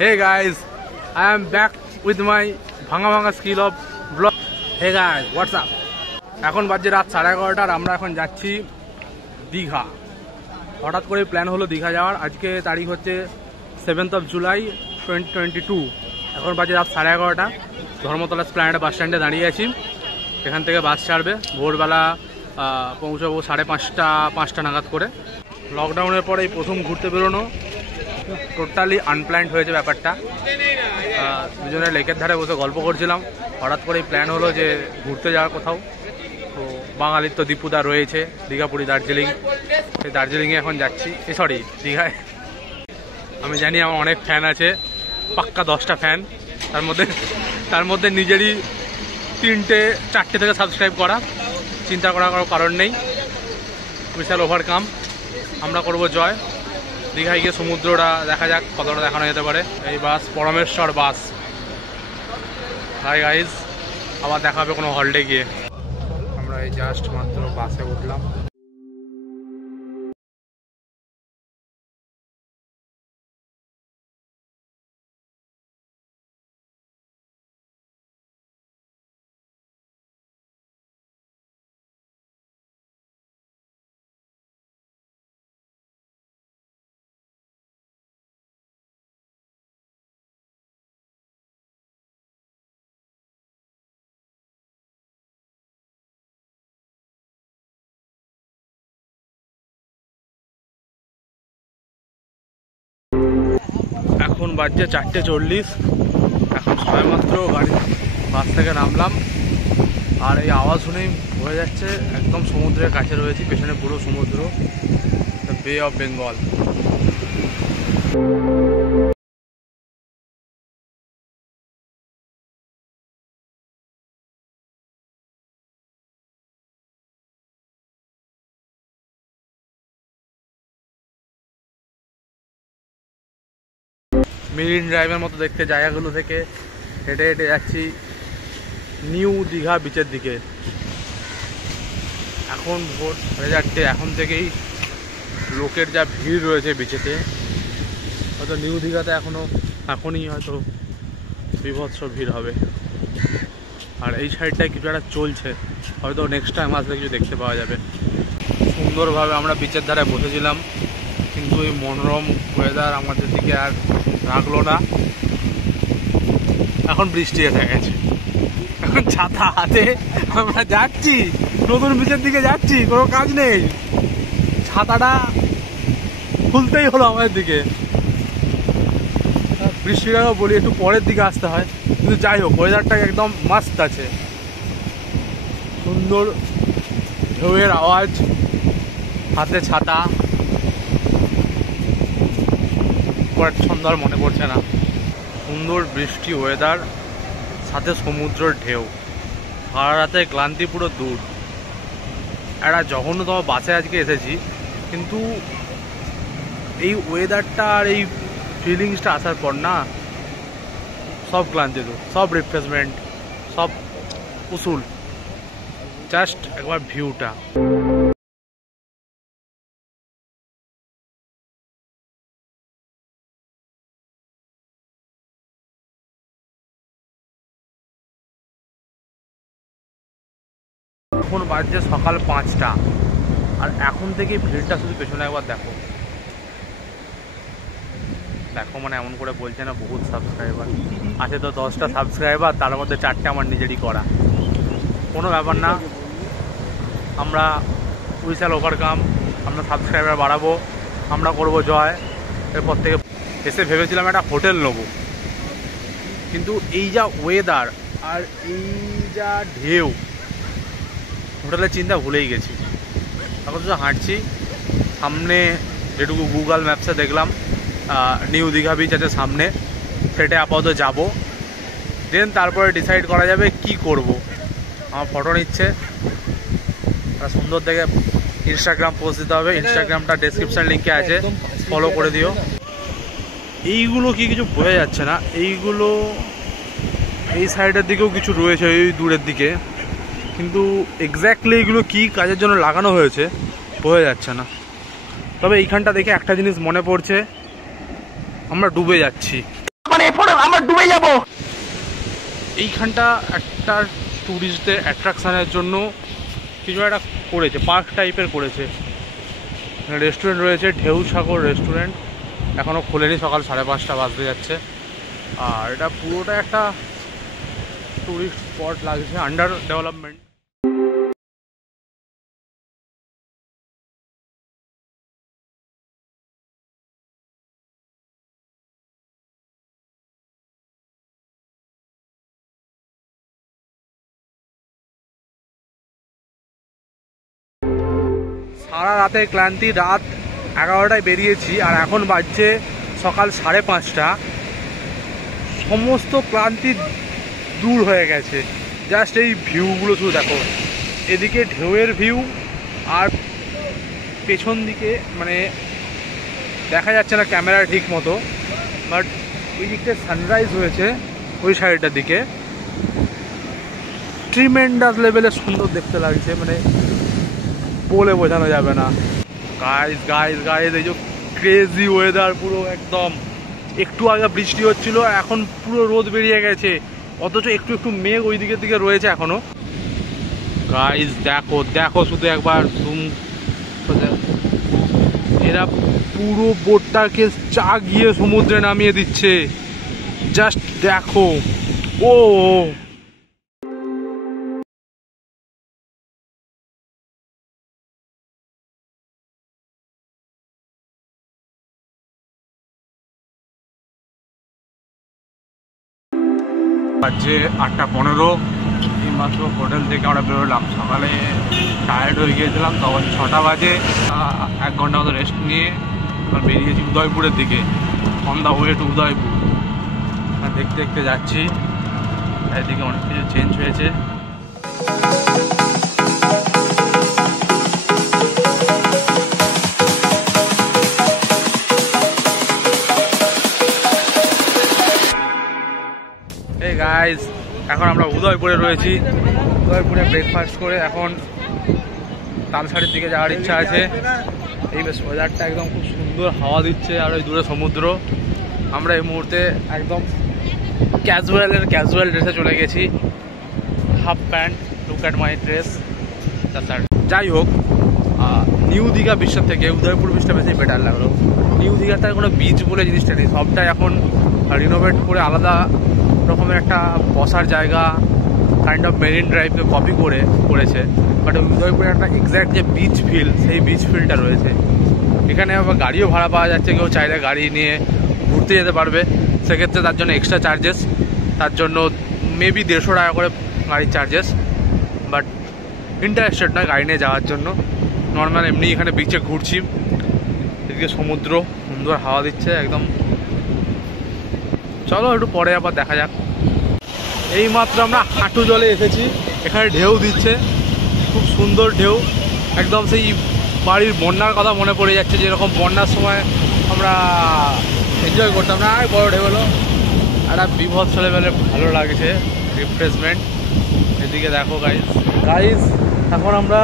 Hey guys, I am back with my ভাঙা skill of vlog. Hey guys, what's up? এখন বাজে রাত 11:30 আর আমরা এখন যাচ্ছি দীঘা। হঠাৎ করে প্ল্যান হলো দীঘা যাওয়ার। আজকে তারিখ হচ্ছে 7th of July 2022। এখন বাজে রাত 11:30। ধর্মতলা এসপ্ল্যানেড বাস স্ট্যান্ডে দাঁড়িয়ে আছি। এখান থেকে বাস ছাড়বে ভোরবেলা, পৌঁছাবো 5:30 নাগাদ করে। লকডাউনের পরে এই প্রথম ঘুরতে বেরোনো, টোটালি আনপ্ল্যান্ড হয়েছে ব্যাপারটা। দুজনে লেকের ধারে বসে গল্প করছিলাম, হঠাৎ করেই প্ল্যান হলো যে ঘুরতে যাওয়ার কোথাও। তো বাঙালির তো দীপুদা রয়েছে, দীঘাপুরি দার্জিলিং, সেই দার্জিলিংয়ে এখন যাচ্ছি। সরি, দীঘায়। আমি জানি আমার অনেক ফ্যান আছে, পাক্কা 10টা ফ্যান। তার মধ্যে নিজেরই 3-4 থেকে সাবস্ক্রাইব করা। চিন্তা করার কোনো কারণ নেই, বিশাল ওভারকাম। আমরা করব জয়। দীঘায় গিয়ে সমুদ্রটা দেখা যাক কতটা দেখানো যেতে পারে। এই বাস পরমেশ্বর বাস। হাই গাইজ, আবার দেখা হবে কোনো হলডে গিয়ে। আমরা এই জাস্ট মাত্র বাসে উঠলাম। এখন বাজছে 4:40। এখন সবেমাত্র বাস থেকে নামলাম, আর এই আওয়াজ শুনেই বোঝা যাচ্ছে একদম সমুদ্রের কাছে রয়েছি। পেছনে পুরো সমুদ্র, দ্য বে অফ বেঙ্গল। মেরিন ড্রাইভের মতো দেখতে জায়গাগুলো থেকে হেঁটে হেঁটে যাচ্ছি নিউ দীঘা বিচের দিকে। এখন ভোর 4:30। এখন থেকেই লোকের যা ভিড় রয়েছে বিচেতে, হয়তো নিউ দীঘাতে এখনই হয়তো বিভৎস ভিড় হবে। আর এই সাইডটায় কিছু একটা চলছে, হয়তো নেক্সট টাইম আসলে কিছু দেখতে পাওয়া যাবে। সুন্দরভাবে আমরা বিচের ধারে বসেছিলাম, কিন্তু এই মনোরম ওয়েদার আমাদের দিকে আর রাখলো না। এখন বৃষ্টি এসে গেছে। এখন ছাতা হাতে আমরা যাচ্ছি, নতুন বিচের দিকে যাচ্ছি, কোনো কাজ নেই। ছাতাটা খুলতেই হলো আমাদের দিকে। বৃষ্টিটাও বলি একটু পরের দিকে আসতে হয়, কিন্তু যাই হোক ওয়েদারটা একদম মাস্ত আছে। সুন্দর ঢেউয়ের আওয়াজ, হাতে ছাতা, সুন্দর মনে পড়ছে না। সুন্দর বৃষ্টি ওয়েদার, সাথে সমুদ্রের ঢেউ, সারা রাতে ক্লান্তি পুরো দূর। একটা জঘন্যতম বাসে আজকে এসেছি, কিন্তু এই ওয়েদারটা আর এই ফিলিংসটা আসার পর না, সব ক্লান্তি দূর, সব রিফ্রেশমেন্ট, সব উসুল। জাস্ট একবার ভিউটা। এখন বাজছে সকাল 5টা, আর এখন থেকে ভিড়টা শুধু পেছনে একবার দেখো। মানে এমন করে বলছে না বহুত সাবস্ক্রাইবার আছে, তো 10টা সাবস্ক্রাইবার, তার মধ্যে 4টে আমার নিজেরই করা। কোনো ব্যাপার না, আমরা উইশাল ওভারকাম। আমরা সাবস্ক্রাইবার বাড়াবো, আমরা করব জয়। এরপর থেকে এসে ভেবেছিলাম একটা হোটেল নেবো, কিন্তু এই যা ওয়েদার আর এই যা ঢেউ, হোটেলের চিন্তা ভুলেই গেছি। এখন তো হাঁটছি, সামনে যেটুকু গুগল ম্যাপসে দেখলাম নিউ দীঘা বিচ আছে সামনে, সেটা আপাতত যাব। দেন তারপরে ডিসাইড করা যাবে কি করব। আমার ফটো নিচ্ছে, সুন্দর দেখে ইনস্টাগ্রাম পোস্ট দিতে হবে। ইনস্টাগ্রামটা ডেসক্রিপশন লিঙ্কে আছে, ফলো করে দিও। এইগুলো কি কিছু বোঝা যাচ্ছে না। এইগুলো এই সাইডের দিকেও কিছু রয়েছে, ওই দূরের দিকে, কিন্তু এক্স্যাক্টলি এগুলো কি কাজের জন্য লাগানো হয়েছে বোঝা যাচ্ছে না। তবে এইখানটা দেখে একটা জিনিস মনে পড়ছে, আমরা ডুবে যাচ্ছি। মানে আমরা ডুবে যাব। এইখানটা একটা ট্যুরিস্টদের অ্যাট্রাকশনের জন্য কিছু একটা করেছে, পার্ক টাইপের করেছে। রেস্টুরেন্ট রয়েছে, ঢেউ সাগর রেস্টুরেন্ট, এখনও খোলেনি, সকাল 5:30 বাজতে যাচ্ছে। আর এটা পুরোটা একটা ট্যুরিস্ট স্পট লাগছে, আন্ডার ডেভেলপমেন্ট। সারা রাতের ক্লান্তি, রাত 11টায় বেরিয়েছি আর এখন বাজছে সকাল 5:30। সমস্ত ক্লান্তি দূর হয়ে গেছে। জাস্ট এই ভিউগুলো শুধু দেখো, এদিকে ঢেউয়ের ভিউ আর পেছন দিকে মানে দেখা যাচ্ছে না ক্যামেরা ঠিক মতো, বাট ওই দিকটা সানরাইজ হয়েছে ওই সাইডটার দিকে, ট্রিমেন্ডাস লেভেলে সুন্দর দেখতে লাগছে, মানে বলে বোঝানো যাবে না। গাইস গাইস গাইস, এই যে ক্রেজি ওয়েদার পুরো একদম। একটু আগে বৃষ্টি হচ্ছিল, এখন পুরো রোদ বেরিয়ে গেছে, অথচ একটু একটু মেঘ ওই দিকের দিকে রয়েছে এখনো। গাইস দেখো দেখো শুধু একবার জুম, এরা পুরো বোটটাকে চাগিয়ে সমুদ্রে নামিয়ে দিচ্ছে, জাস্ট দেখো। ও বাজে 8:15, এইমাত্র হোটেল থেকে আমরা বেরোলাম। সকালে টায়ার্ড হয়ে গিয়েছিলাম, তখন 6টা বাজে। 1 ঘন্টা মতো রেস্ট নিয়ে আমরা বেরিয়েছি উদয়পুরের দিকে, on the way to Udaipur. আর দেখতে দেখতে যাচ্ছি, এদিকে অনেক কিছু চেঞ্জ হয়েছে। এই গাইস, এখন আমরা উদয়পুরে রয়েছি। উদয়পুরে ব্রেকফাস্ট করে এখন তালসারির দিকে যাওয়ার ইচ্ছা আছে। এই বেশ ওয়েদারটা একদম খুব সুন্দর, হাওয়া দিচ্ছে আর ওই দূরে সমুদ্র। আমরা এই মুহূর্তে একদম ক্যাজুয়াল ড্রেসে চলে গেছি, half pant. Look at my dress. যাই হোক, নিউ দীঘা বিচের থেকে উদয়পুর বিচটা বেশি বেটার লাগলো। নিউ দীঘাতে কোনো বিচ বলে জিনিসটা নেই, সবটাই এখন রিনোভেট করে আলাদা রকমের একটা বসার জায়গা, কাইন্ড অফ মেরিন ড্রাইভকে কপি করেছে। বাট উদয়পুরে একটা এক্স্যাক্ট যে বিচ ফিল, সেই বিচ ফিলটা রয়েছে। এখানে আবার গাড়িও ভাড়া পাওয়া যাচ্ছে, কেউ চাইলে গাড়ি নিয়ে ঘুরতে যেতে পারবে। সেক্ষেত্রে তার জন্য এক্সট্রা চার্জেস, তার জন্য মেবি 150 টাকা করে গাড়ির চার্জেস। বাট ইন্টারেস্টেড নয় গাড়ি নিয়ে যাওয়ার জন্য, নর্মাল এমনি এখানে বিচে ঘুরছি। এদিকে সমুদ্র, সুন্দর হাওয়া দিচ্ছে একদম। চলো একটু পরে আবার দেখা যাক। এইমাত্র আমরা হাঁটু জলে এসেছি, এখানে ঢেউ দিচ্ছে, খুব সুন্দর ঢেউ। একদম সেই বাড়ির বন্যার কথা মনে পড়ে যাচ্ছে, যেরকম বন্যার সময় আমরা এনজয় করতাম না, বড় ঢেউ হলো। একটা বিভৎস লেভেলে ভালো লাগছে, রিফ্রেশমেন্ট। এদিকে দেখো গাইস, এখন আমরা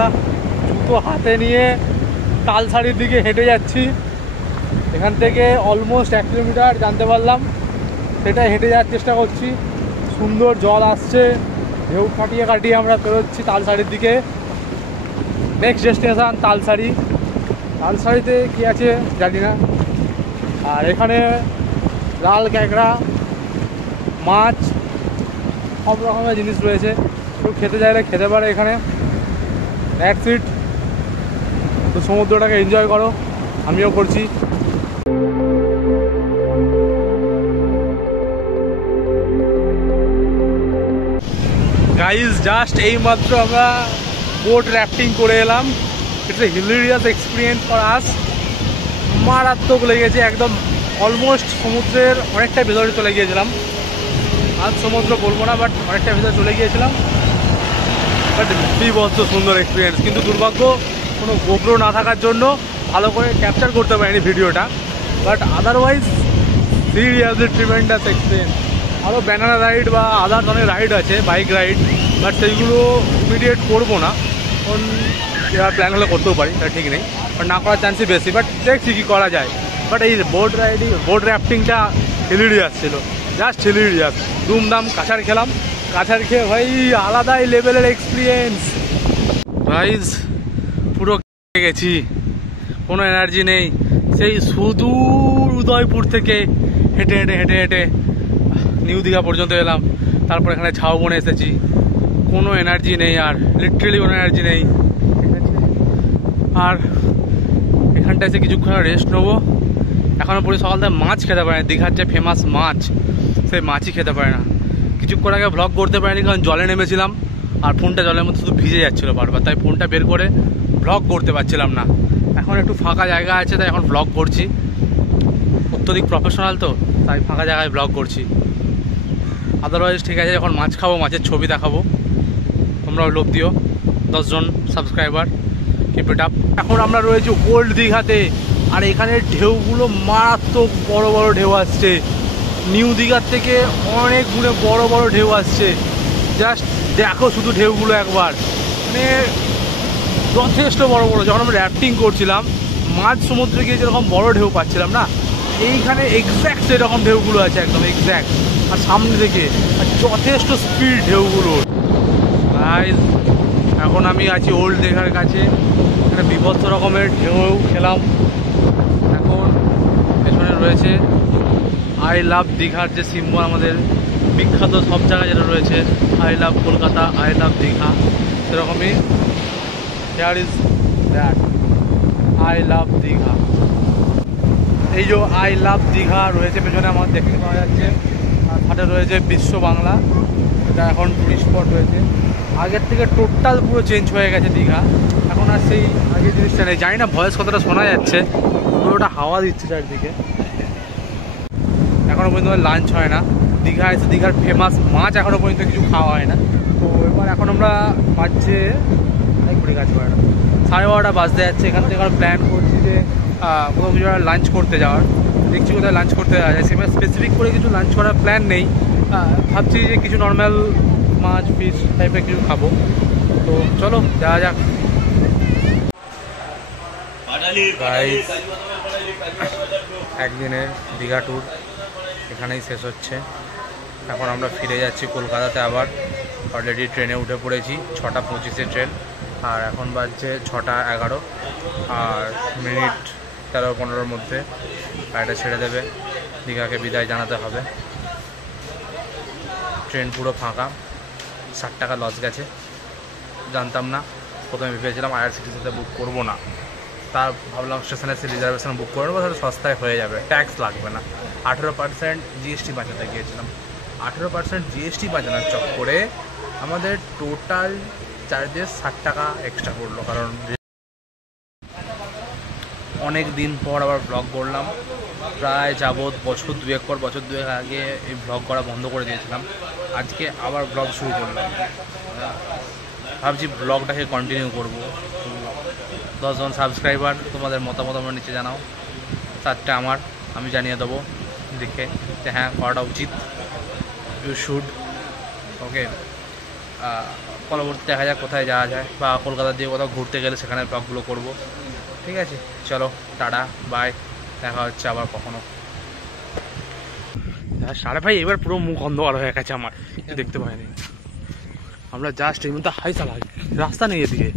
জুতো হাতে নিয়ে তালসারির দিকে হেঁটে যাচ্ছি। এখান থেকে অলমোস্ট 1 কিলোমিটার জানতে পারলাম, সেটা হেঁটে যাওয়ার চেষ্টা করছি। সুন্দর জল আসছে, ঢেউ কাটিয়ে আমরা বেরোচ্ছি তালসারির দিকে। Next destination Talsari. তালসারিতে কী আছে জানি না। আর এখানে লাল ক্যাঁকড়া, মাছ, সব রকমের জিনিস রয়েছে, কেউ খেতে চাইলে খেতে পারে এখানে। That's it. তো সমুদ্রটাকে এনজয় করো, আমিও করছি। গাইজ জাস্ট এইমাত্র আমরা বোট র্যাফটিং করে এলাম। It's a hilarious experience for us. মারাত্মক লেগেছে একদম, অলমোস্ট সমুদ্রের অনেকটা ভেতরে চলে গিয়েছিলাম। আজ সমুদ্র বলবো না, বাট অনেকটা ভেতরে চলে গিয়েছিলাম। বাট বিভৎস সুন্দর এক্সপিরিয়েন্স, কিন্তু দুর্ভাগ্য কোনো গোপ্রো না থাকার জন্য ভালো করে ক্যাপচার করতে পারিনি ভিডিওটা। But otherwise seriously tremendous experience. আরও ব্যানানা রাইড বা আদার্স অনেক রাইড আছে, বাইক রাইড, বাট সেইগুলো ইমিডিয়েট করবো না, কারণ এবার প্ল্যান হলে করতেও পারি, তার ঠিক নেই, বাট না করার চান্সই বেশি। বাট দেখছি কী করা যায়। বাট এই বোট র্যাফটিংটা হিলিরিয়াস ছিল, জাস্ট ছেলের যাক দুমদাম কাঁচার খেলাম, কাঁচার খেয়ে ভাই আলাদাই লেভেলের এক্সপিরিয়েন্স। গাইস পুরো গেছি, কোনো এনার্জি নেই। সেই সুদূর উদয়পুর থেকে হেঁটে হেঁটে হেঁটে হেঁটে নিউ দীঘা পর্যন্ত এলাম, তারপর এখানে ঝাউবনে এসেছি, কোনো এনার্জি নেই আর, লিটারেলি কোনো এনার্জি নেই। আর এখানটা এসে কিছুক্ষণ রেস্ট নেবো। এখনও পরে সকাল থেকে মাছ খেতে পারে না, দীঘার যে ফেমাস মাছ সেই মাছই খেতে পারে না। কিছুক্ষণ আগে ভ্লগ করতে পারিনি কারণ জলে নেমেছিলাম আর ফোনটা জলের মধ্যে শুধু ভিজে যাচ্ছিলো বারবার, তাই ফোনটা বের করে ভ্লগ করতে পারছিলাম না। এখন একটু ফাঁকা জায়গা আছে তাই এখন ভ্লগ করছি, অত্যধিক প্রফেশনাল তো তাই ফাঁকা জায়গায় ভ্লগ করছি। আদারওয়াইজ ঠিক আছে, যখন মাছ খাবো মাছের ছবি দেখাবো, তোমরাও লোভ দিও 10 জন সাবস্ক্রাইবার, কিপ ইট আপ। এখন আমরা রয়েছি ওল্ড দীঘাতে, আর এখানে ঢেউগুলো মারাত্মক বড় বড় ঢেউ আসছে, নিউ দীঘার থেকে অনেক গুণে বড় বড় ঢেউ আসছে। জাস্ট দেখো শুধু ঢেউগুলো একবার, মানে যথেষ্ট বড় বড়। যখন আমরা র্যাফটিং করছিলাম মাঝ সমুদ্রে গিয়ে যেরকম বড় ঢেউ পাচ্ছিলাম না, এইখানে এক্স্যাক্ট সেরকম ঢেউগুলো আছে, একদম এক্স্যাক্ট। আর সামনে থেকে আর যথেষ্ট স্পিড ঢেউগুলোর। গাইস এখন আমি আছি ওল্ড দীঘার কাছে, এখানে বিভৎস রকমের ঢেউ খেলাম। এখন পেছনে রয়েছে আই লাভ দীঘার যে সিম্বল, আমাদের বিখ্যাত সব জায়গায় যেটা রয়েছে, I love Kolkata, I love Digha, সেরকমই here is that I love Digha. এই যে আই লাভ দীঘা রয়েছে পেছনে আমার দেখতে পাওয়া যাচ্ছে, আর সাথে রয়েছে বিশ্ব বাংলা, এটা এখন টুরিস্ট স্পট রয়েছে। আগের থেকে টোটাল পুরো চেঞ্জ হয়ে গেছে দীঘা, এখন আর সেই আগের জিনিসটা নেই। জানি না ভয়েস কতটা শোনা যাচ্ছে, পুরোটা হাওয়া দিচ্ছে চারদিকে। এখনও পর্যন্ত লাঞ্চ হয় না, দীঘা এসে দীঘার ফেমাস মাছ এখনও পর্যন্ত কিছু খাওয়া হয় না। তো এবার এখন আমরা বাজছে কাজ করে না 12:30 বাজতে যাচ্ছে। এখান থেকে আমরা প্ল্যান করছি যে কোথাও কিছু লাঞ্চ করতে যাওয়ার, দেখছি কোথায় লাঞ্চ করতে যাওয়া যায়। সেভাবে স্পেসিফিক করে কিছু লাঞ্চ করার প্ল্যান নেই, ভাবছি যে কিছু নর্মাল মাছ ফিশ টাইপের কিছু খাবো। তো চলো যাওয়া যাক। একদিনের দীঘা ট্যুর এখানেই শেষ হচ্ছে। এখন আমরা ফিরে যাচ্ছি কলকাতাতে আবার। অলরেডি ট্রেনে উঠে পড়েছি, 6টা 25-এ ট্রেন, আর এখন বাজছে 6টা 11, আর মিনিট 13-15-র মধ্যে গাড়িটা ছেড়ে দেবে, দীঘাকে বিদায় জানাতে হবে। ট্রেন পুরো ফাঁকা, 60 টাকা লস গেছে। জানতাম না, প্রথমে ভেবেছিলাম IRCTC-তে বুক করবো না, তার ভাবলাম স্টেশনে রিজার্ভেশন বুক করে নেবো, তাহলে সস্তায় হয়ে যাবে, ট্যাক্স লাগবে না। 18% GST বাঁচাতে গিয়েছিলাম, 18% GST বাঁচানোর চক্করে আমাদের টোটাল চার্জেস 60 টাকা এক্সট্রা পড়লো। কারণ অনেক দিন পর আবার ব্লগ করলাম, প্রায় যাবৎ বছর দুয়েক আগে এই ব্লগ করা বন্ধ করে দিয়েছিলাম। আজকে আবার ব্লগ শুরু করলাম, ভাবছি ব্লগটাকে কন্টিনিউ করবো। 10 জন সাবস্ক্রাইবার, তোমাদের মতামত আমরা নিচে জানাও, 4টা আমার, আমি জানিয়ে দেবো দেখে যে হ্যাঁ করাটা উচিত, ইউ শুড। ওকে, পরবর্তী দেখা যাক কোথায় যাওয়া যায়, বা কলকাতা দিয়ে কোথাও ঘুরতে গেলে সেখানে ব্লগগুলো করবো। ঠিক আছে, চলো টাটা বাই, দেখা হচ্ছে আবার কখনো। সাড়ে ভাই এবার পুরো মুখ অন্ধকার হয়ে গেছে আমার, কিছু দেখতে পাইনি। আমরা জাস্ট এই মধ্যে হাই চালাই, রাস্তা নেই এদিকে।